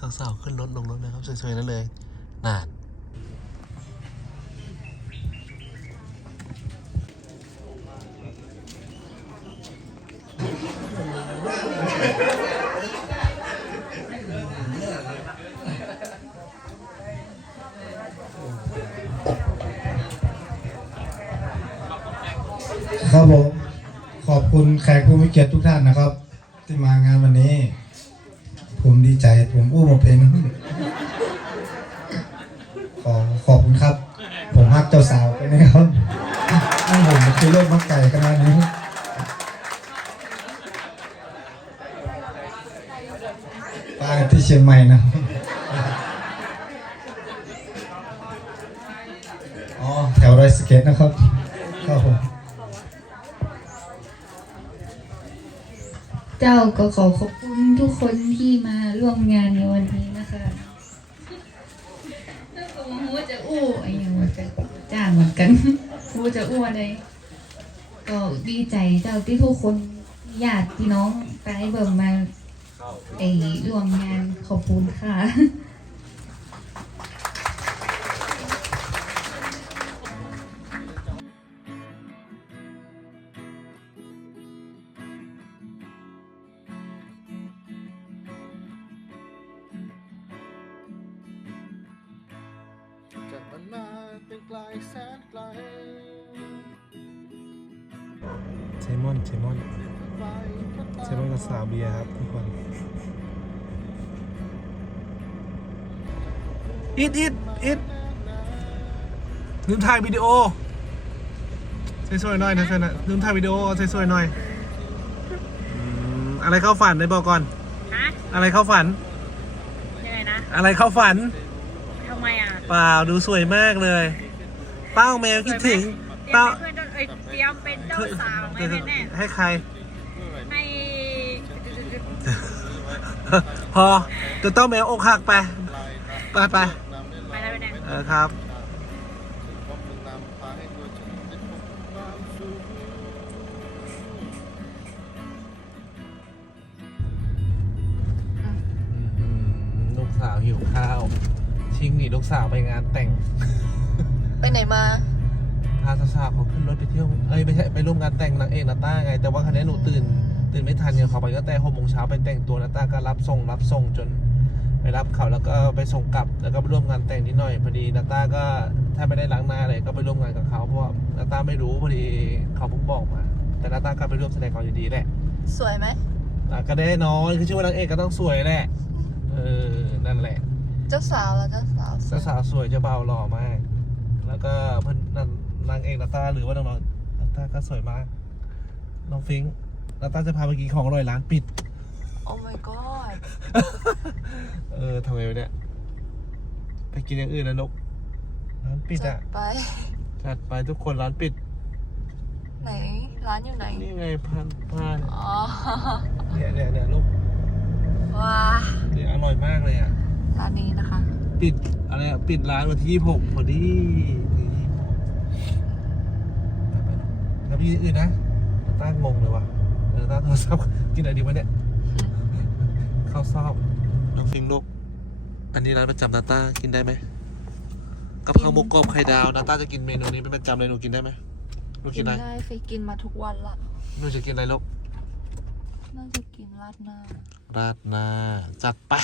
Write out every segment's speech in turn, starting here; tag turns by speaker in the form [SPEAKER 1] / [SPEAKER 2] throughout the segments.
[SPEAKER 1] สาวๆขึ้นรถลงรถนะครับสวยๆนั่นเลยน่าน
[SPEAKER 2] ครับผมขอบคุณแขกผู้มีเกียรติทุกท่านนะครับ ที่มางานวันนี้ ใจผมอู้มาเป็นขอขอบคุณครับ ผมฮักเจ้าสาวไปนะครับนั่นผมคือโลกมักไก่ขนาดนี้ป้าที่เชียงใหม่นะอ๋อแถวไรสเก็ตนะครับครับผม
[SPEAKER 3] เจ้าก็ขอขอบคุณทุกคนที่มา ร่วมงานในวันนี้นะคะแล้วก็มว่าจะอู้ไอ้ยังว่าจะจ้างเหมือนกันฮู้จะอู้อะไรก็ดีใจเจ้าที่ทุกคนญาติพี่น้องไปเบิ่มมาไอ้ร่วมงานขอบคุณค่ะ
[SPEAKER 1] ไกลแสนไกล
[SPEAKER 4] เซมอนเซมอนเซมอนกับสาวเบียร์ครับทุกคนอิดอิดอิดลืมถ่ายวิดีโอสวยๆหน่อยนะเพื่อนนะลืมถ่ายวิดีโอสวยๆหน่อยอืมอะไรเข้าฝันได้บอกก่อน
[SPEAKER 5] ฮะ
[SPEAKER 4] อะไรเข้าฝัน
[SPEAKER 5] ยังไงนะ
[SPEAKER 4] อะไรเข้าฝัน
[SPEAKER 5] ทำไมอะ
[SPEAKER 4] เปล่าดูสวยมากเลย เป้าแมวคิดถึง
[SPEAKER 5] เตรีย
[SPEAKER 4] เป้าม
[SPEAKER 5] เป็นเพื่อนเจ้าเอ้ยเตรียมเป็นเจ้าสาวไม่แน่แน่
[SPEAKER 4] ให้ใคร
[SPEAKER 5] ให้
[SPEAKER 4] พอจะต้องแมวอกหักไป ไปไป
[SPEAKER 5] ไปแล้วไปแน่
[SPEAKER 4] เออครับ ลูกสาวหิวข้าว ชิงหนีลูกสาวไปงานแต่ง
[SPEAKER 6] ไปไหนมา
[SPEAKER 4] พาสาวๆเขาขึ้นรถไปเที่ยว เอ้ยไม่ใช่ไปร่วมงานแต่งนางเอกนาต้าไง แต่ว่าคันนี้หนูตื่น ตื่นไม่ทันเนี่ยเขาไปก็แต่หกโมงเช้าไปแต่งตัวนาต้าก็รับส่งรับส่งจนไปรับเขาแล้วก็ไปส่งกลับแล้วก็ไปร่วมงานแต่งนิดหน่อยพอดีนาต้าก็ถ้าไม่ได้ล้างหน้าเลยก็ไปร่วมงานกับเขาเพราะว่านาต้าไม่รู้พอดีเขาเพิ่งบอกมา แต่นาต้าก็ไปร่วมแสดงความยินดีแหละ
[SPEAKER 6] สวยไหม
[SPEAKER 4] อะก็ได้น้อยคือชื่อว่านางเอกก็ต้องสวยแหละเออนั่นแหละ
[SPEAKER 6] เจ้าสาวแล้วเจ้าสาวสว
[SPEAKER 4] เจ้ายสาวสวยเจ้าบ่าวหล่อมาก แล้วก็เพื่อนนางนางเอกนาตาหรือว่าน้องๆนาตาก็สวยมาก น้องฟิงค์นาตาจะพาไปกินของอร่อยร้านปิด
[SPEAKER 6] โอ้ my god
[SPEAKER 4] เออทำไมวะเนี่ย ไปกินอย่างอื่นนะนกร้านปิด
[SPEAKER 6] จั
[SPEAKER 4] อะ
[SPEAKER 6] ดไป
[SPEAKER 4] จัดไปทุกคนร้านปิด
[SPEAKER 6] ไหน ร้านอยู่ไหน
[SPEAKER 4] นี่ไงพันผ้าเนี่ย
[SPEAKER 6] อ๋อ
[SPEAKER 4] เนี่ยเนี่ยเนี่ยลูก
[SPEAKER 6] ว้า
[SPEAKER 4] เนี่ยอร่อยมากเลยอะ
[SPEAKER 6] ร้านนี้นะคะ
[SPEAKER 4] ปิดอะไรอะ ปิดร้านวันที่ยี่หกพอดี แล้วพี่อื่นนะต้างงเลยว่ะเออต้าโทรศัพท์กินอะไรดีวะเนี่ยข้าวซอบน้องฟิงลูกอันนี้ร้านประจำนาต้ากินได้ไหมกะเพราหมูกรอบไข่ดาวนาต้าจะกินเมนูนี้เป็นประจำเลยหนูกินได้ไหมหนู
[SPEAKER 6] กิ
[SPEAKER 4] กิน
[SPEAKER 6] น
[SPEAKER 4] อะไร
[SPEAKER 6] ได้ไปกินมาทุกวันละ
[SPEAKER 4] หนูจะกินอะไรลูก
[SPEAKER 6] น่าจะกินราดหน้า
[SPEAKER 4] ราดหน้าจัดไป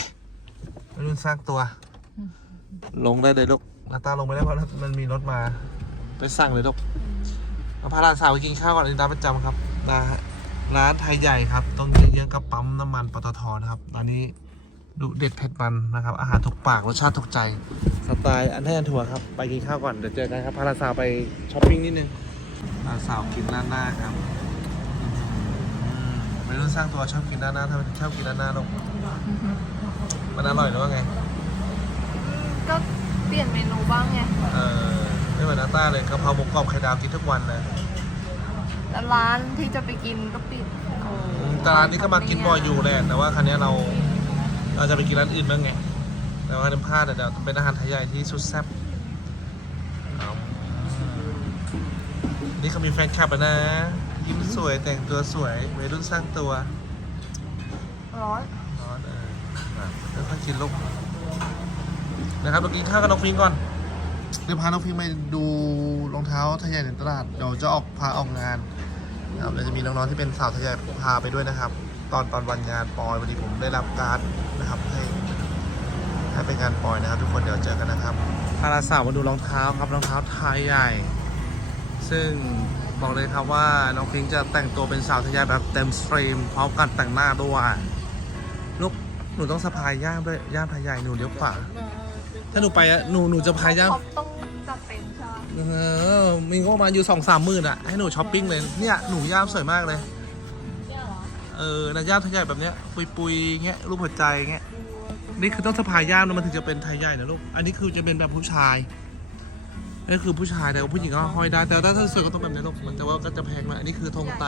[SPEAKER 4] ไม่รุ่นสร้างตัวลงได้เลยลูกนาตาลงไม่ได้เพราะมันมีรถมา ไปสั่งเลยลูกเอา พาหลานสาวไปกินข้าวก่อนอันนี้ร้านประจำครับร้านร้านไทยใหญ่ครับ ตรงเยื้องๆกับปั๊มน้ำมันปตทนะครับร้านนี้ดุเด็ดเผ็ดมันนะครับ อาหารถูกปากรสชาติถูกใจ สไตล์อันให้อันทัวร์ครับ ไปกินข้าวก่อน เดี๋ยวเจอกันครับ พาหลานสาวไปช้อปปิ้งนิดนึงหลานสาวกินร้านหน้าครับอืมไม่รุ่นสร้างตัวชอบกินร้านหน้าถ้าชอบกินร้านหน้าลูกมันอร่อยหรือว่าไง
[SPEAKER 6] ก็เปลี่ยนเมนูบ้างไง
[SPEAKER 4] เออ ไม่เหมือนนาต้าเลยกะเพราหมูกรอบไข่ดาวกินทุกวันเลย
[SPEAKER 6] แล้วร้านที่จะไปกินก็ปิดโอ้
[SPEAKER 4] อืมแต่ร้านนี้ก็มากินบ่อยอยู่แหละแต่ว่าครั้นี้ยเราเราจะไปกินร้านอื่นบ้างไง แต่ว่าน้ำพลาดเดี๋ยวเป็นอาหารไทยใหญ่ที่สุดแซ่บเอานี่เขามีแฟนคลับแล้วนะ ยิ้มสวยแต่งตัวสวยวัยรุ่นสร้างตัว
[SPEAKER 6] ร้อน
[SPEAKER 4] ร้อนเอออะค่อยๆกินลูกนะครับเรากินข้าวกับน้องฟิงก่อน เดี๋ยวพาน้องฟิงไปดูรองเท้าไทยใหญ่ในตลาดเดี๋ยวจะออกพาออกงานนะครับเดี๋ยวจะมีน้องๆที่เป็นสาวไทยใหญ่พาไปด้วยนะครับ ตอนตอนวันงานปอยวันนี้ผมได้รับการ์ดนะครับให้ให้เป็นงานปอยนะครับ ทุกคนเดี๋ยวเจอกันนะครับพาราสาวมาดูรองเท้าครับรองเท้าไทยใหญ่ ซึ่งบอกเลยครับว่าน้องฟิงจะแต่งตัวเป็นสาวไทยใหญ่แบบเต็มสตรีมพร้อมกันแต่งหน้าด้วยลูกหนูต้องสะพายย่ามด้วยย่ามไทยใหญ่หนูเลี้ยวขวา ถ้าหนูไปอะหนูหนูจะพายย่าม
[SPEAKER 6] เขาต้องจัดเต็มใช่ไหม
[SPEAKER 4] เออมีงบประมาณอยู่สองสามหมื่นอะให้หนูช้อปปิ้งเลยเนี่ยหนูย่ามสวยมากเลย
[SPEAKER 6] เนี่ยเหรอ
[SPEAKER 4] เออนะย่ามไทยใหญ่แบบเนี้ยปุยปุยๆเงี้ยรูปหัวใจเงี้ยนี่คือต้องสะพายย่ามนะมันถึงจะเป็นไทยใหญ่นะลูกอันนี้คือจะเป็นแบบผู้ชายนี่คือผู้ชายแต่ว่าผู้หญิงก็ห้อยได้แต่ถ้าสวยก็ต้องแบบนี้ลูกมันแต่ว่าก็จะแพงหน่อยอันนี้คือธงไต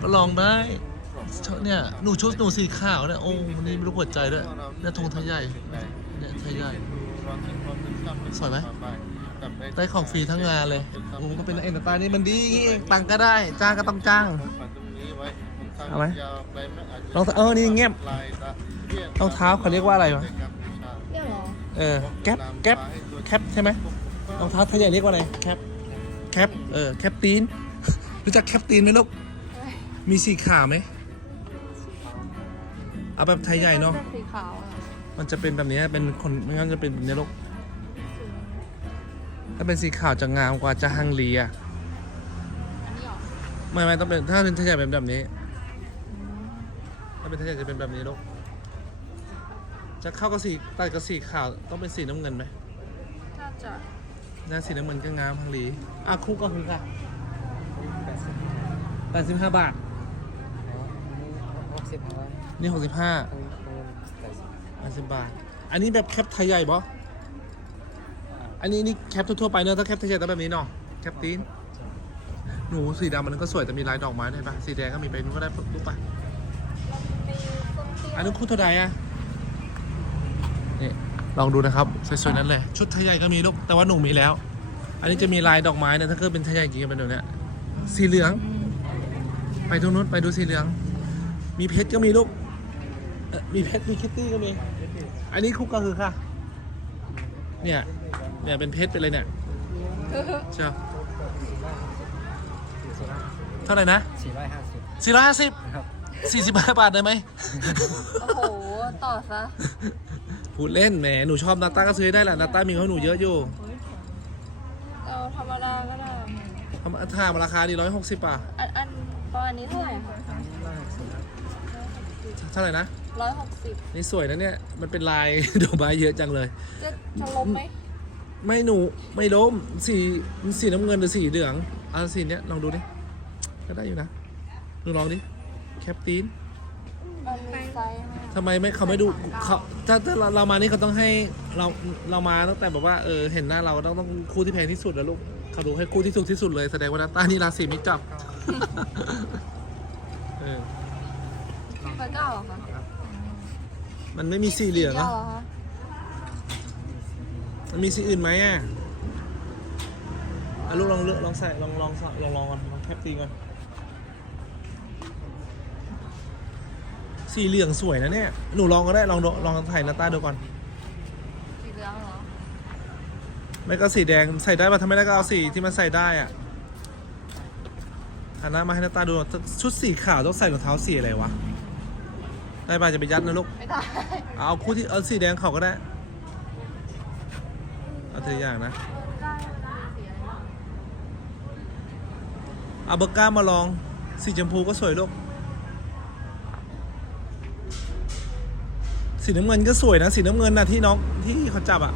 [SPEAKER 4] ก็ลองได้เนี่ย หนูชุดหนูสีขาวเนี่ย โอ้มันนี่รูปหัวใจด้วยเนี่ยธงไทยใหญ่ เนี่ยไทยใหญ่สวยไหมได้ของฟรีทั้งงานเลยโอ้ก็เป็นเอ็นตานี่มันดีเองตังค์ก็ได้ จ้างก็ต้องจ้าง เอาไหมรองเท้าเออ นี่เงียบรองเท้าเขาเรียกว่าอะไรวะ
[SPEAKER 6] เนี่ยเหรอ
[SPEAKER 4] เออ แก๊ปแก๊ปแคปใช่ไหมรองเท้าไทยใหญ่เรียกว่าอะไร แคป แคป เออ แคปตีน รู้จักแคปตีนไหมลูก มีสีขาวไหม เอาแบบไทยใหญ่เนาะ
[SPEAKER 6] สีขาวอะ
[SPEAKER 4] มันจะเป็นแบบนี้เป็นคนไม่งั้นจะเป็นแบบนี้ลูก ถ้าเป็นสีขาวจะงามกว่าจะฮังลีอะ
[SPEAKER 6] อันนี้เหรอ
[SPEAKER 4] ไม่ไม่ต้องเป็นถ้าเป็นทะใหญ่เป็นแบบนี้ ถ้าเป็นทะใหญ่จะเป็นแบบนี้ลูก จะเข้ากับสีตัดกับสีขาวต้องเป็นสีน้ำเงินไหม
[SPEAKER 6] น่าจะ
[SPEAKER 4] น่าสีน้ำเงินก็งามฮังลีอะคู่ก็คือค่ะแปดสิบห้าบาทนี่หกสิบห้า แปดสิบบาท อันนี้แบบแคปไทยใหญ่ปะอันนี้นี่แคปทั่วๆไปเนอะถ้าแคปไทยใหญ่ต้องแบบนี้เนาะแคปตีนหนูสีดำมันก็สวยแต่มีลายดอกไม้ด้วยปะสีแดงก็มีไปนู้นก็ได้ปุ๊บปะอันนี้คู่เท่าไหร่อะนี่ลองดูนะครับสวยๆนั้นเลยชุดไทยใหญ่ก็มีลูกแต่ว่าหนูมีแล้ว อันนี้จะมีลายดอกไม้เนี่ยถ้าเกิดเป็นไทยใหญ่จริงๆเป็นแบบเนี้ยสีเหลือง ไปตรงนู้นไปดูสีเหลือง มีเพชรก็มีลูก มีเพชรมีคิตตี้ก็มี อันนี้คู่ก็คือค่ะ เนี่ย เนี่ยเป็นเพชรไปเลยเนี่ยใช่ปะเท่าไหร่นะ450 450 45บาทได้ไหม
[SPEAKER 6] โอ้โห ต่อซะ
[SPEAKER 4] พูดเล่นแหม หนูชอบนาต้าก็ซื้อให้ได้แหละนาต้ามีของหนูเยอะอยู่
[SPEAKER 6] เอาธรรมดาก็ได้
[SPEAKER 4] ทำถ้ามาราคาดี160ป่ะ
[SPEAKER 6] อันอันประมาณนี้เท่าไหร่คะ
[SPEAKER 4] เท่าไหร่นะ
[SPEAKER 6] ร้อยหกสิบ
[SPEAKER 4] นี่สวยนะเนี่ย มันเป็นลาย ดอกไม้เยอะจังเลย
[SPEAKER 6] จะจะล้มไหม
[SPEAKER 4] ไม่หนูไม่ล้มสีสีน้ำเงินหรือสีเหลืองอะสีเนี้ยลองดูดิก็ได้อยู่นะหนูลองดิแคปตีน
[SPEAKER 6] มันมีไซส์ไหมอะ
[SPEAKER 4] ทำไมไม่เขาไม่ดูเขาถ้าถ้าเราเรามานี่เขาต้องให้เราเรามาตั้งแต่แบบว่าเออเห็นหน้าเราต้องต้องคู่ที่แพงที่สุดแล้วลูกเขาดูให้คู่ที่ถูกที่สุดเลยแสดงว่านาตานี่ราศีมิจับเออ
[SPEAKER 6] เบอร์เก้าเหรอคะ
[SPEAKER 4] มันไม่มีสีเหลือง
[SPEAKER 6] เก้า
[SPEAKER 4] อะ
[SPEAKER 6] เหรอคะ
[SPEAKER 4] มันมีสีอื่นไหมอะอะลูกลองเลือกลองใส่ลองลองใส่ลองลองก่อนลองแคปตีนก่อนสีเหลืองสวยนะเนี่ยหนูลองก็ได้ลองดูลองถ่ายนาตาดูก่อน
[SPEAKER 6] สีเหลืองเหรอ
[SPEAKER 4] ไม่ก็สีแดงใส่ได้ป่ะถ้าไม่ได้ก็เอาสีที่มันใส่ได้อะหันหน้ามาให้หน้าตาดูหน่อยชุดสีขาวต้องใส่รองเท้าสีอะไรวะ ได้ป่ะจะไปยัดนะลูก
[SPEAKER 6] ไม่ได้
[SPEAKER 4] เอาคู่ที่เอาสีแดงเขาก็ได้ เอาทีละอย่างนะ เอาเบอร์ก้ามาลอง สีชมพูก็สวยลูก สีน้ำเงินก็สวยนะ สีน้ำเงินนะที่น้องที่เขาจับอะ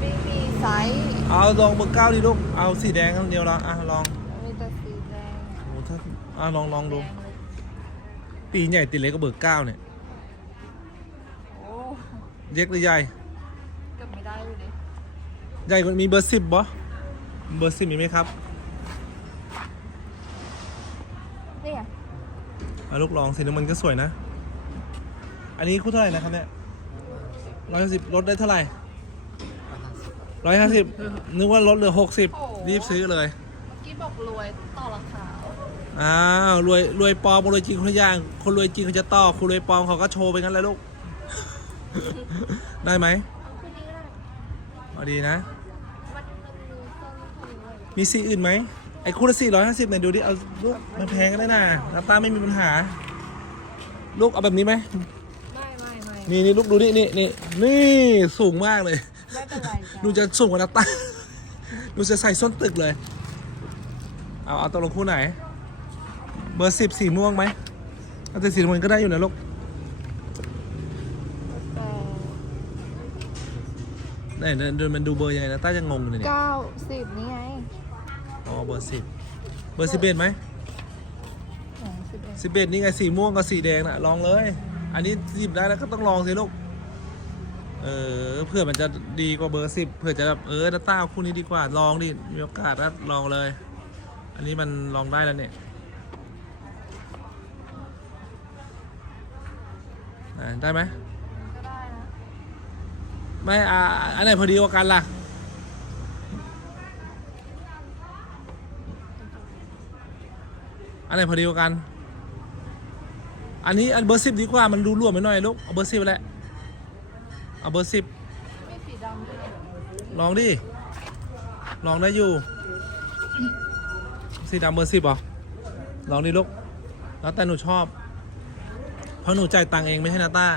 [SPEAKER 6] ไม่มีไซส์
[SPEAKER 4] เอาลองเบอร์เก้าดิลูก เอาสีแดงกันเดียวละอะลอง
[SPEAKER 6] มีแต่สีแดง
[SPEAKER 4] โอ้ถ้าอะลองลองดู
[SPEAKER 6] แดงเลย
[SPEAKER 4] ตีนใหญ่ตีนเล็กก็เบอร์เก้าเนี่ย
[SPEAKER 6] โอ้
[SPEAKER 4] เย็กหรือใหญ่
[SPEAKER 6] เก็บไม่ได้อยู่ดิ
[SPEAKER 4] ใหญ่กว่ามีเบอร์สิบบ่เบอร์สิบมีไหมครับ
[SPEAKER 6] เนี่ย
[SPEAKER 4] เอาลูกลองสีน้ำมันก็สวยนะ อันนี้คู่เท่าไหร่นะครับเนี่ยร้อยสิบลดได้เท่าไหร่ร้อยห้าสิบนึกว่าลดเหลือหกสิบรีบซื้อเลย
[SPEAKER 6] เมื่อกี้บอกรวยต่อราคา
[SPEAKER 4] อ้าวรวยรวยปลอมกับรวยจริงคนละอย่างคนรวยจริงเขาจะต่อคนรวยปลอมเขาก็โชว์ไปงั้นแหละลูก ได้ไหมเอาดีนะ มีสีอื่นไหมไอ้คู่ละสี่ร้อยห้าสิบเนี่ยดูดิเอาลูกมันแพงก็ได้นะนาตาไม่มีปัญหา ลูกเอาแบบนี้ไหม
[SPEAKER 6] ไม่ไม่ไม่
[SPEAKER 4] นี่นี่ลูกดูนี่นี่นี่นี่สูงมากเลย
[SPEAKER 6] ไม่เป็นไร
[SPEAKER 4] หนูจะสูงกว่านาตาหนูจะใส่ส้นตึกเลย เอาเอาตกลงคู่ไหนเบอร์สิบสีม่วงไหมเอาแต่สีน้ำเงินก็ได้อยู่นะลูก
[SPEAKER 6] แต่
[SPEAKER 4] ไหนเดินเดินมันดูเบอร์ยังไงนะต้าจะงงเลยเนี่ย
[SPEAKER 6] เก้าสิบนี่ไง
[SPEAKER 4] อ๋อเบอร์สิบเบอร์สิบเอ็ดไหม
[SPEAKER 6] สองสิบเอ็ด
[SPEAKER 4] สิบเอ็ดนี่ไงสีม่วงกับสีแดงน่ะลองเลย อันนี้หยิบได้แล้วก็ต้องลองสิลูกเออเพื่อมันจะดีกว่าเบอร์สิบเผื่อจะแบบเออนาต้าเอาคู่นี้ดีกว่าลองดิมีโอกาสแล้วลองเลย อันนี้มันลองได้แล้วเนี่ยอะ ได้ไหม
[SPEAKER 6] ก็ได้นะ
[SPEAKER 4] ไม่อ่าอันไหนพอดีกว่ากันล่ะอันไหนพอดีกว่ากัน อันนี้อันเบอร์สิบดีกว่ามันดูรวมไปหน่อยลูกเอาเบอร์สิบไปแหละเอาเบอร์สิบ
[SPEAKER 6] มีสีดำด้วย
[SPEAKER 4] ลองดิลองได้อยู่สีดำเบอร์สิบเหรอลองดิลูกแล้วแต่หนูชอบ เพราะหนูจ่ายตังค์เองไม่ใช่นาต้า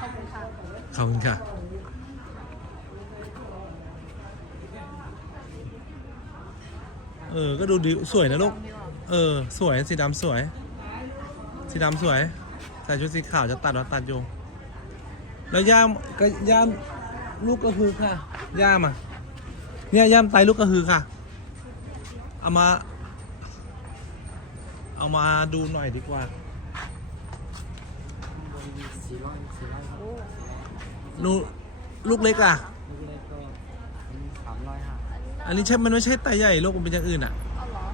[SPEAKER 6] ขอบคุณค่ะ
[SPEAKER 4] ขอบคุณค่ะ เออ ก็ดูดีสวยนะลูก เออ สวย สีดำสวย สีดำสวย ใส่ชุดสีขาวจะตัดว่าตัดอยู่ แล้วย่ามก็ย่ามลูกกระฮือค่ะ ย่ามอะ เนี่ยย่ามไตลูกกระฮือค่ะ เอามา เอามาดูหน่อยดีกว่า ลูกลูกเล็กอะอันนี้ใช่มันไม่ใช่ไตใหญ่ลูกมันเป็นอย่างอื่นอะ
[SPEAKER 6] เอาเหรอ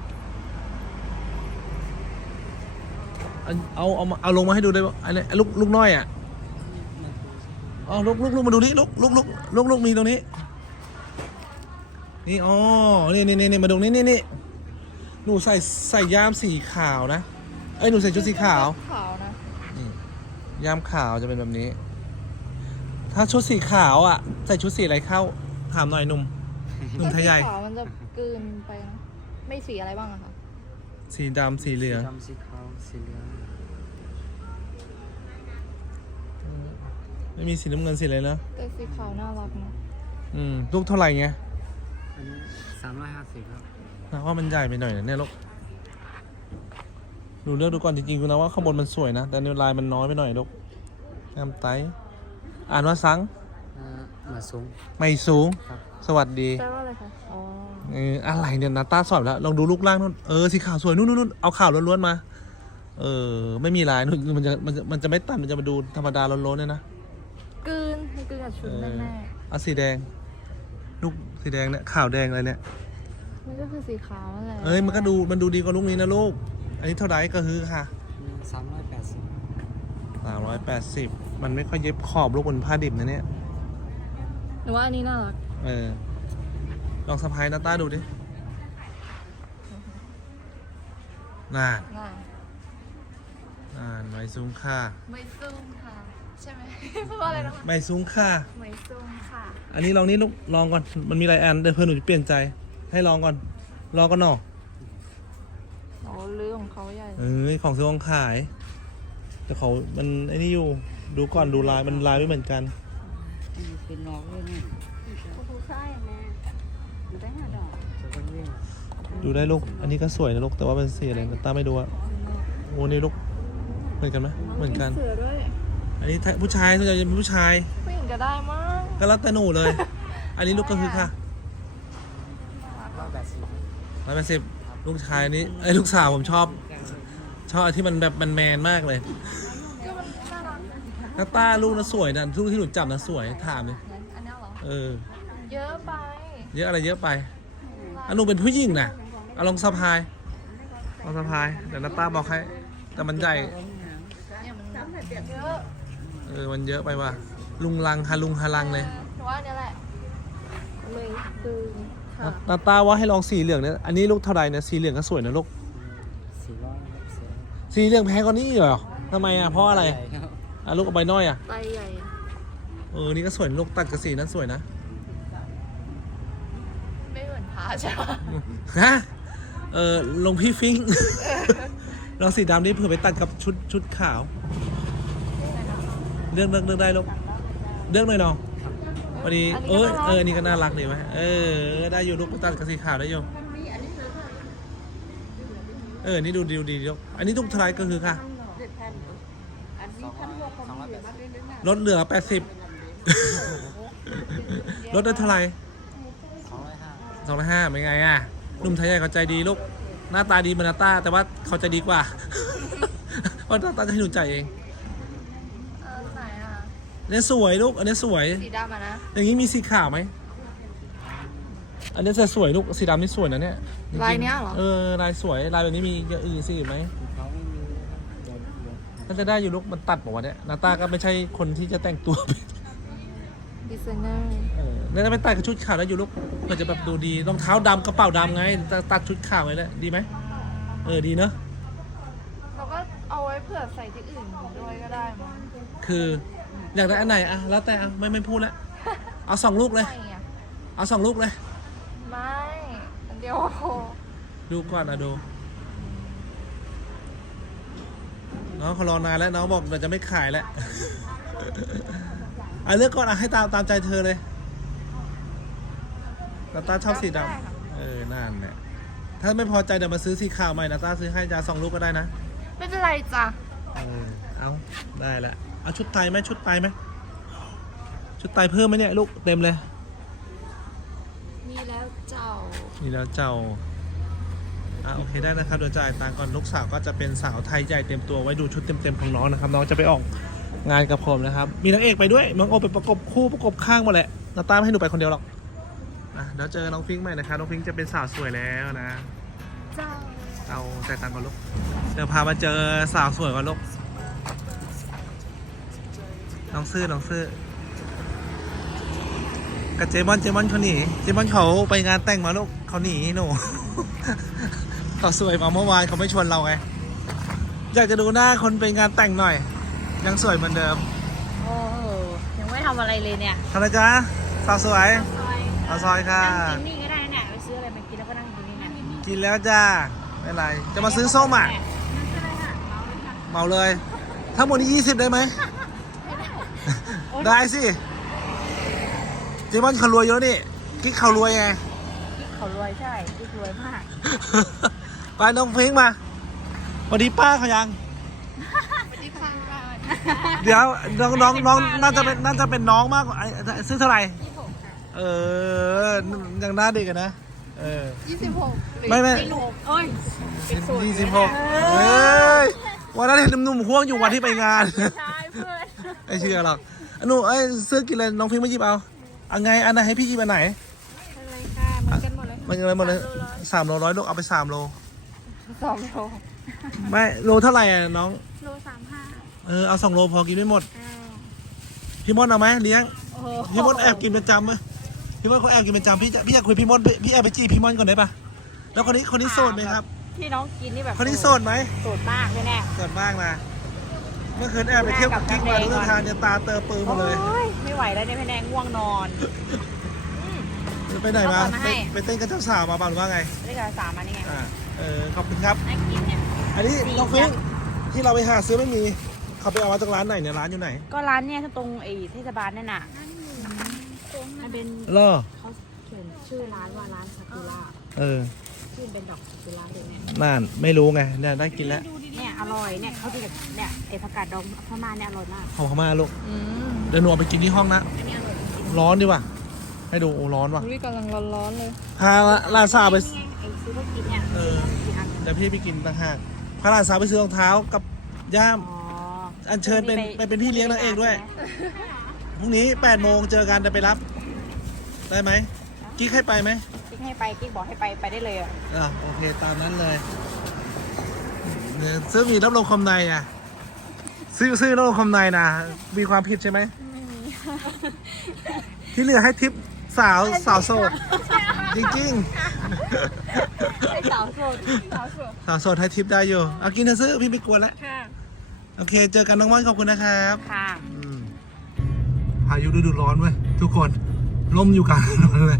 [SPEAKER 4] อันเอาเอามาเอาลงมาให้ดูได้ปะอันนี้ลูกลูกน้อยอะอ๋อลูกลูกลูกมาดูนี่ลูกลูกลูกลูกลูกมีตรงนี้ นี่อ๋อนี่นี่นี่นี่มาดูนี่นี่นี่หนูใส่ใส่ย่ามสีขาวนะเอ้ยหนูใส่ชุดสีขาว
[SPEAKER 6] ขาว
[SPEAKER 4] ย่ามขาวจะเป็นแบบนี้ ถ้าชุดสีขาวอะ ใส่ชุดสีอะไรเข้า ถามหน่อยหนุ่มหนุ่มไทยใหญ่
[SPEAKER 6] ขาวมันจะกลืนไปนะไม่สีอะไรบ้างอะคะ
[SPEAKER 4] สีดำสีเหลือง
[SPEAKER 7] ดำสีขาวสีเหลือง
[SPEAKER 4] ไม่มีสีน้ำเงินสีอะไรเนอะ
[SPEAKER 6] แต่สีขาวน่ารักนะ
[SPEAKER 4] อืม ลูกเท่าไหร่เงี้ย
[SPEAKER 7] อันนี้สามร้อยห้าสิบครับ
[SPEAKER 4] นะว่ามันใหญ่ไปหน่อยนะเนี่ยลูก ดูเลือกดูก่อนจริงๆกูนะว่าข้างบนมันสวยนะ แต่ในลายมันน้อยไปหน่อยลูกงามไตอ่านว่าสัง
[SPEAKER 7] เอ่อมาสูง
[SPEAKER 4] ไม่สูง
[SPEAKER 7] ครับ
[SPEAKER 4] สวัสดี
[SPEAKER 6] แปลว่าอะไรคะอ๋อ
[SPEAKER 4] เอออะไรเนี่ยนาตาสอบแล้วลองดูลูกล่างนู่นเออสีขาวสวยนู่นนู่นนู่นเอาขาวล้วนๆมา เออ ไม่มีลายนู่นมันจะมันจะมันจะไม่ตัดมันจะมาดูธรรมดาล้นๆเนี่ยนะ
[SPEAKER 6] กลืนให้กลืนกับชุด
[SPEAKER 4] เออ
[SPEAKER 6] แน่
[SPEAKER 4] เอาสีแดง ลูกสีแดงเนี่ยขาวแดงอะไรเนี่ย
[SPEAKER 6] ๆมันก็คือสีขาวนั่นแหละ
[SPEAKER 4] เอ้ยมันก็ดูมันดูดีกว่าลูกนี้นะลูก อันนี้เท่าไหร่ก็คือค่ะ
[SPEAKER 7] สามร้อยแปดสิบ
[SPEAKER 4] สามร้อยแปดสิบมันไม่ค่อยเย็บขอบลูกบนผ้าดิบนะเนี่ย
[SPEAKER 6] หนูว่าอันนี้น่ารัก
[SPEAKER 4] เออลองสะพายนาต้าดูดิน่าน
[SPEAKER 6] ง่าย
[SPEAKER 4] น่านไม่ซุ้งค่า
[SPEAKER 6] ไม่ซุ่มค่ะ ใช่ไหม พูดว่าอะไรนะคะ
[SPEAKER 4] ไม่ซุ้งค่า
[SPEAKER 6] ไม่ซุ่มค่ะ
[SPEAKER 4] อันนี้ลองนี่ลูกลองก่อนมันมีหลายอันเดี๋ยวเพื่อนหนูจะเปลี่ยนใจ ให้ลองก่อนลองก่อนหนอ
[SPEAKER 6] โอ้ลือของเขาใหญ่
[SPEAKER 4] เอ้ยของซื้อของขาย แต่เขามันไอ้นี่อยู่ ดูก่อนดูลายมันลายไม่เหมือนกัน
[SPEAKER 7] เป็นนอกเลยนี่
[SPEAKER 6] ผู้ชายแม่มันได้ห้าดอก
[SPEAKER 7] จะเป็นเรื่อง
[SPEAKER 4] ดูได้ลูก อันนี้ก็สวยนะลูก แต่ว่าเป็นสีอะไรนาต้าไม่ดูอะโอ้นี่ลูก เหมือนกันไหมเหมือนกัน
[SPEAKER 6] เสือด้วย
[SPEAKER 4] อันนี้ผู้ชายส่วนใหญ่จะเป็นผู้ชาย
[SPEAKER 6] ผู้หญิงก็ได้มั้ง
[SPEAKER 4] ก็แล้วแต่หนูเลย อันนี้ลูกก็คือค่ะ
[SPEAKER 7] ร้อยแปดสิบ
[SPEAKER 4] ร้อยแปดสิบ ลูกชายนี้ไอ้ยลูกสาวผมชอบ ชอบอันที่มันแบบมันแมนๆมากเลย
[SPEAKER 6] ก็มันน่ารัก
[SPEAKER 4] หน้าตาลูกน่ะสวยนะลูกที่หนูจับนะสวยถามเลย
[SPEAKER 6] อันนี้เหรอ
[SPEAKER 4] เออ
[SPEAKER 6] เยอะไป
[SPEAKER 4] เยอะอะไรเยอะไปอันหนูเป็นผู้หญิงนะเอาลองสะพายลองสะพายเดี๋ยวหน้าตาบอกให้ แต่มันใหญ่
[SPEAKER 6] เนี่ยมันเยอะ
[SPEAKER 4] เออมันเยอะไปว่ะลุงลังฮาลุงฮาลังเลย
[SPEAKER 6] หนูว่าอันนี้แหละ เลยคือ ค่ะ
[SPEAKER 4] หน้าตาว่าให้ลองสีเหลืองเนี่ยอันนี้ลูกเท่าไหรเนี่ยสีเหลืองก็สวยนะลูก
[SPEAKER 7] สี่ร้อยครับเสีย
[SPEAKER 4] สีเหลืองแพงกว่านี้เหรอทำไมอะเพราะอะไร
[SPEAKER 7] ใหญ่ครับ
[SPEAKER 4] อะลูกเอาใบน้อยอะ
[SPEAKER 6] ใบใหญ่
[SPEAKER 4] เออ นี่ก็สวยลูกตัดกับสีนั้นสวยนะ
[SPEAKER 6] ไม่เหมือนพระใช่ไหม
[SPEAKER 4] ฮะ เออลงพี่ฟิงลองสีดำนี่เผื่อไปตัดกับชุดชุดขาวเรื่องเรื่องเรื่องได้ลูกเรื่องหน่อยเนาะ วันนี้เออเอออันนี้ก็น่ารักดีไหมเออ ได้อยู่ลูกไปตัดกับสีขาวได้อยู่เออ นี่ดูดีดูดีลูกอันนี้ทุกทลายก็คือค่ะลดเหลือแปดสิบลดได้เท่าไหร่
[SPEAKER 7] สองร้อยห้า
[SPEAKER 4] สองร้อยห้าเป็นไงอะหนุ่มไทยใหญ่เขาใจดีลูก หน้าตาดีเหมือนนาต้าแต่ว่าเขาใจดีกว่าเพราะนาต้าจะให้หนูจ่ายเอง
[SPEAKER 6] เออไหนอะ
[SPEAKER 4] อั นนี้สวยลูก อันนี้สวย
[SPEAKER 6] สีดำอะนะ
[SPEAKER 4] อย่างนี้มีสีขาวไหม อันนี้จะสวยลูก สีดำนี่สวยนะเนี่ยจริงๆ
[SPEAKER 6] ลายเนี้ยเหรอ
[SPEAKER 4] เออ ลายสวย ลายแบบนี้มีอย่างอื่นสีอื่นไหม
[SPEAKER 7] เขาไม่มีเดี๋ยวเดี๋ยว
[SPEAKER 4] น่าจะได้อยู่ลูก มันตัดบอกว่าเนี่ยนาต้าก็ไม่ใช่คนที่จะแต่งตัวเป็น
[SPEAKER 6] ดีไซเนอร์
[SPEAKER 4] เออแล้วถ้าไปตัดกับชุดขาวแล้วอยู่ลูกเพื่อจะแบบดูดีรองเท้าดำกระเป๋าดำไงตัดตัดชุดขาวไว้แล้วดีไหมเออดีเนอะ
[SPEAKER 6] เราก็เอาไว้เผื่อใส่ที่อื่นด้วยก็ได้มั้ง
[SPEAKER 4] คือ อยากได้อันไหนอะแล้วแต่อะไม่ไม่พูดแล้วเอาสองลูกเลย
[SPEAKER 6] ไม่อะ
[SPEAKER 4] เอาสองลูกเลย
[SPEAKER 6] ไม่อันเดียวพอ
[SPEAKER 4] ดูก่อนอะดู น้องเขารอนานแล้วน้องบอกเดี๋ยวจะไม่ขายแล้ว เอาเลือกก่อนอะให้ตามตามใจเธอเลยนาตาชอบสีดำเออนั่นแหละถ้าไม่พอใจเดี๋ยวมาซื้อสีขาวใหม่นาตาซื้อให้จะสองลูกก็ได้นะ
[SPEAKER 6] ไม่เป็นไรจ้ะ
[SPEAKER 4] เออเอาได้ละ เอาชุดไทยไหมชุดไทยไหมชุดไทยเพิ่มไหมเนี่ยลูกเต็มเลย
[SPEAKER 6] มีแล้วเจ้า
[SPEAKER 4] นี่แล้วเจ้าอะโอเคได้นะครับเดี๋ยวจ่ายตังค์ก่อนลูกสาวก็จะเป็นสาวไทยใหญ่เต็มตัวไว้ดูชุดเต็มๆของน้องนะครับน้องจะไปออกงานกับผมนะครับ มีนางเอกไปด้วยน้องโอไปประกบคู่ประกบข้างหมาแหละนาตาไม่ให้หนูไปคนเดียวหรอกอะเดี๋ยวเจอน้องฟิงค์ใหม่นะครับน้องฟิงค์จะเป็นสาวสวยแล้วนะ
[SPEAKER 6] เจ้า
[SPEAKER 4] เอาจ่ายตังค์ก่อนลูกเดี๋ยวพามาเจอสาวสวยก่อนลูก น้องซื่อน้องซื่อกับเจมอนเจมอนเขาหนีเจมอนเขาไปงานแต่งมาลูกเขาหนีหนูเขาสวยมาเมื่อวานเขาไม่ชวนเราไงอยากจะดูหน้าคนไปงานแต่งหน่อย ยังสวยเหมือนเดิม
[SPEAKER 5] โอ้โหยังไม่ทำอะไรเลยเนี่ย
[SPEAKER 4] ทำไมจ๊ะสาวสวย
[SPEAKER 5] ซอย
[SPEAKER 4] เอาซอยค่ะ
[SPEAKER 5] นั่งกินนี่ก็ได้เนี่ยไปซื้ออะไรมากินแล้วก็นั่งกินนี่เนี่ย
[SPEAKER 4] กินแล้วจ้าไม่เป็นไรจะมาซื้อส้มอะเหมาเลยทั้งหมดนี้ยี่สิบได้ไหม ได้สิเจมอนเขารวยเยอะนี่กิ๊กเขารวยไง
[SPEAKER 5] กิ๊กเขารวยใช่กิ๊กรวยมาก
[SPEAKER 4] ไปน้องพิงค์มาสวัสดีป้าเขายัง เดี๋ยวน้องน้องน้องน่าจะเป็นน่าจะเป็นน้องมากกว่าไอ้ซื้อเท่าไหร่ เออยังหน้าเด็กอะนะ เออ
[SPEAKER 6] ยี่สิบหก
[SPEAKER 4] ไม่ไม่
[SPEAKER 5] โอ้ย
[SPEAKER 4] ยี่สิบหกเฮ้ยวันนั้นเห็นหนุ่มๆห่วงอยู่วันที่ไปงาน
[SPEAKER 5] ใช่เพื่อน
[SPEAKER 4] ไม่เชื่อหรอก อันนู้นเอ้ยซื้อกินเลยน้องพิงค์มาหยิบเอาเอาไงอันไหนให้พี่หยิบอันไหน
[SPEAKER 6] อะไรค่ะเหมือนกันหมดเลย
[SPEAKER 4] มันอะไรหมดเลยสามโลร้อยลูกเอาไปสามโล
[SPEAKER 6] สองโล
[SPEAKER 4] ไม่โลเท่าไหร่อะน้อง
[SPEAKER 6] โลสามห้า
[SPEAKER 4] เออเอาสองโลพอกินไม่หมด
[SPEAKER 6] อ้าว
[SPEAKER 4] พี่มดเอาไหมเลี้ยง
[SPEAKER 6] โอ้โห
[SPEAKER 4] พี่มดแอบกินประจำไหมพี่มดเขาแอบกินประจำพี่จะพี่อยากคุยพี่มดพี่พี่แอบไปจีบพี่มดก่อนได้ปะแล้วคนนี้คนนี้โสดไหมครับ
[SPEAKER 5] ที่น้องกินนี่แบบ
[SPEAKER 4] คนนี้โสดไหม
[SPEAKER 5] โสดมากแน่
[SPEAKER 4] โสดมากนะเมื่อคืนแอบไปเที่ยวกับกิ๊กมาทุกทานเนี่ยตาเตอปืน
[SPEAKER 5] ๆ
[SPEAKER 4] หมดเลย
[SPEAKER 5] โอ้ยไม่ไหวแล้วเนี่ยพี่แนงง่วงนอน
[SPEAKER 4] ไปไหนมา
[SPEAKER 5] เอาของมาให้
[SPEAKER 4] ไปไปเต้นกับเจ้าสาวมาเปล่าหรือว่าไง
[SPEAKER 5] ได้กับสามอันนี่ไง
[SPEAKER 4] อ่าเออขอบคุณครับ
[SPEAKER 5] นั่งกินเนี่ย
[SPEAKER 4] อันนี้
[SPEAKER 5] ดี
[SPEAKER 4] น้องฟิง
[SPEAKER 5] จัง
[SPEAKER 4] ที่เราไปหาซื้อไม่มีเขาไปเอามาจากร้านไหนเนี่ยร้านอยู่ไหน
[SPEAKER 5] ก็ร้านเนี่ยตรงไอ้เทศบาลนั่นน่ะมันเป็น
[SPEAKER 4] เหรอ
[SPEAKER 5] เขาเขียนชื่อร้านว่าร้านซากุระ
[SPEAKER 4] เออ
[SPEAKER 5] ชื่อเป็นดอกซากุระเลยเนี่ย
[SPEAKER 4] นั่นไม่รู้ไงเนี่ยได้กินแล้ว
[SPEAKER 5] เนี่ยอร่อยเนี่ยเขาจะแบบเนี่ยไอ้ผักกาดดองพม่าเนี่ยอร่อยมาก
[SPEAKER 4] ของเขามาลูก
[SPEAKER 6] อืม
[SPEAKER 4] เดี๋ยวหนูเอาไปกินที่ห้องนะ
[SPEAKER 5] อันนี้อร่อยจริง
[SPEAKER 4] ร้อนดีว่ะให้ดูโอ้ร้อนว่ะ
[SPEAKER 6] อุ้ยกำลังร้อนๆเลย
[SPEAKER 4] พาหลานสาวไป
[SPEAKER 5] นี่ไงไอ้ซื้อมากินเนี่ย
[SPEAKER 4] เออ
[SPEAKER 5] กี่อัน
[SPEAKER 4] เดี๋ยวพี่ไปกินต่างหากพาหลานสาวไปซื้อรองเท้ากับย่าม
[SPEAKER 5] อ๋อ
[SPEAKER 4] อันเชิญเป็นไปเป็นพี่เลี้ยงนางเอกด้วย พรุ่งนี้8ปดโมงเจอกันจะไปรับ ได้ไหมกิ๊กให้ไปไหม
[SPEAKER 5] กิ๊กให้ไปกิ๊กบอกให้ไปไปได้เลยอะ
[SPEAKER 4] อะโอเคตามนั้นเลย เนี่ยซื้อมีรับรองคมในอะซื้อซื้อรับรองคมในนะมีความผิดใช่ไหมไม่มีที่เหลือให้ทิปสาวสาวโสดจริงๆ
[SPEAKER 6] ให้สาวโสดสาวโสด
[SPEAKER 4] สาวโสดให้ทิปได้อยู่เอากินเถอะซื้อพี่ไม่กลัวแล้ว
[SPEAKER 6] ค่ะ
[SPEAKER 4] โอเค เจอกันน้องม่อนขอบคุณนะครับ
[SPEAKER 5] ค่ะ
[SPEAKER 4] อืมพายุฤดูร้อนเว้ยทุกคนล่มอยู่กลางถนนเลย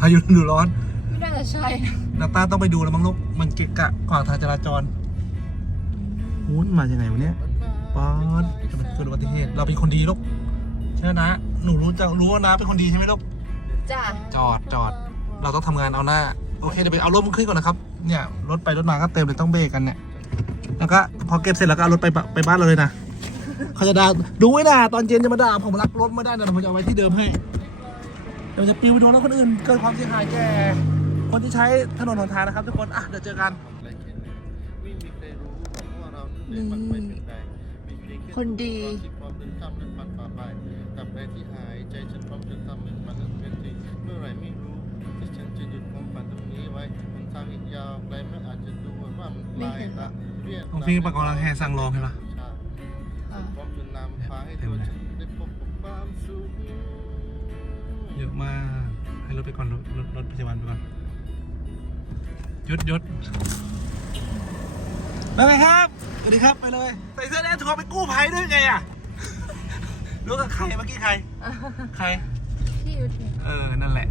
[SPEAKER 4] พายุฤดูร้อน
[SPEAKER 6] ไม่น่าจะใช่
[SPEAKER 4] นาตาต้องไปดูแล้วมั้งลูกมันเกะกะขวางทางจราจร หูยมาอย่างไงวะเนี่ยป๊อดจะเป็นเกิดอุบัติเหตุ เราเป็นคนดีลูกใช่ไหมนะ หนูรู้จะรู้ว่านะเป็นคนดีใช่ไหมลูก
[SPEAKER 6] จ้า
[SPEAKER 4] จอดจอด เราต้องทำงานเอาหน้า โอเคเดี๋ยวไปเอาร่มขึ้นก่อนนะครับ เนี่ยรถไปรถมาก็เต็มเลยต้องเบรกกันเนี่ย แล้วก็พอเก็บเสร็จแล้วก็เอารถไปปะไปบ้านเราเลยนะ เขาจะด่าดูไว้นะตอนเย็นจะมาด่าผมรักรถไม่ได้นะเดี๋ยวผมจะเอาไว้ที่เดิมให้ เดี๋ยวจะปลิวไปโดนรถคนอื่นเกิดความเสียหายแก่คนที่ใช้ถนนหนทางนะครับทุกคน อะเดี๋ยวเจอกัน
[SPEAKER 1] นมันไปเป็นไรมีเพียงแค
[SPEAKER 6] นดี
[SPEAKER 1] ที่พร้อมเดินข้ามและผ่านป่าไปตับใดที่หายใจฉันพร้อมจะทำให้มันเป็นจริงเมื่อไหรไม่รู้ที่ฉันจะหยุดความฝันตรงนี้ไว้มันทางอีกยาวไกลไม่อาจจะดูว่ามันไกลละเรียก
[SPEAKER 4] ของพี่ประกอบรังแห่สั่งรองใช่ปะ
[SPEAKER 1] ใช่ฉันพร้อมจะนำพาให้ตัวฉันได้พบกับความสุข
[SPEAKER 4] เยอะมากให้รถไปก่อนรถรถรถพยาบาลไปก่อนยศยศแล้วไงครับ สวัสดีครับไปเลย ใส่เสื้อแดงทัวร์ไปกู้ภัยด้วยไงอะ รู้กับใครเมื่อกี้ใคร ใคร
[SPEAKER 6] พี่ยุทธ
[SPEAKER 4] เออ นั่นแหละ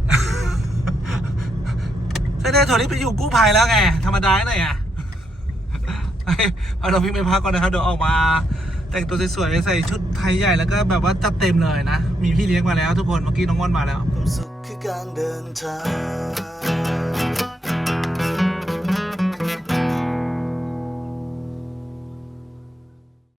[SPEAKER 4] เสื้อแดงทัวร์นี่ไปอยู่กู้ภัยแล้วไง ธรรมดาหน่อยอะเอาเราพี่ไปพักก่อนนะครับเดี๋ยวออกมา แต่งตัวสวยๆใส่ชุดไทยใหญ่แล้วก็แบบว่าจัดเต็มเลยนะ มีพี่เลี้ยงมาแล้วทุกคน เมื่อกี้น้องม่อนมาแล้ว
[SPEAKER 8] ความสุขคือการเดินทาง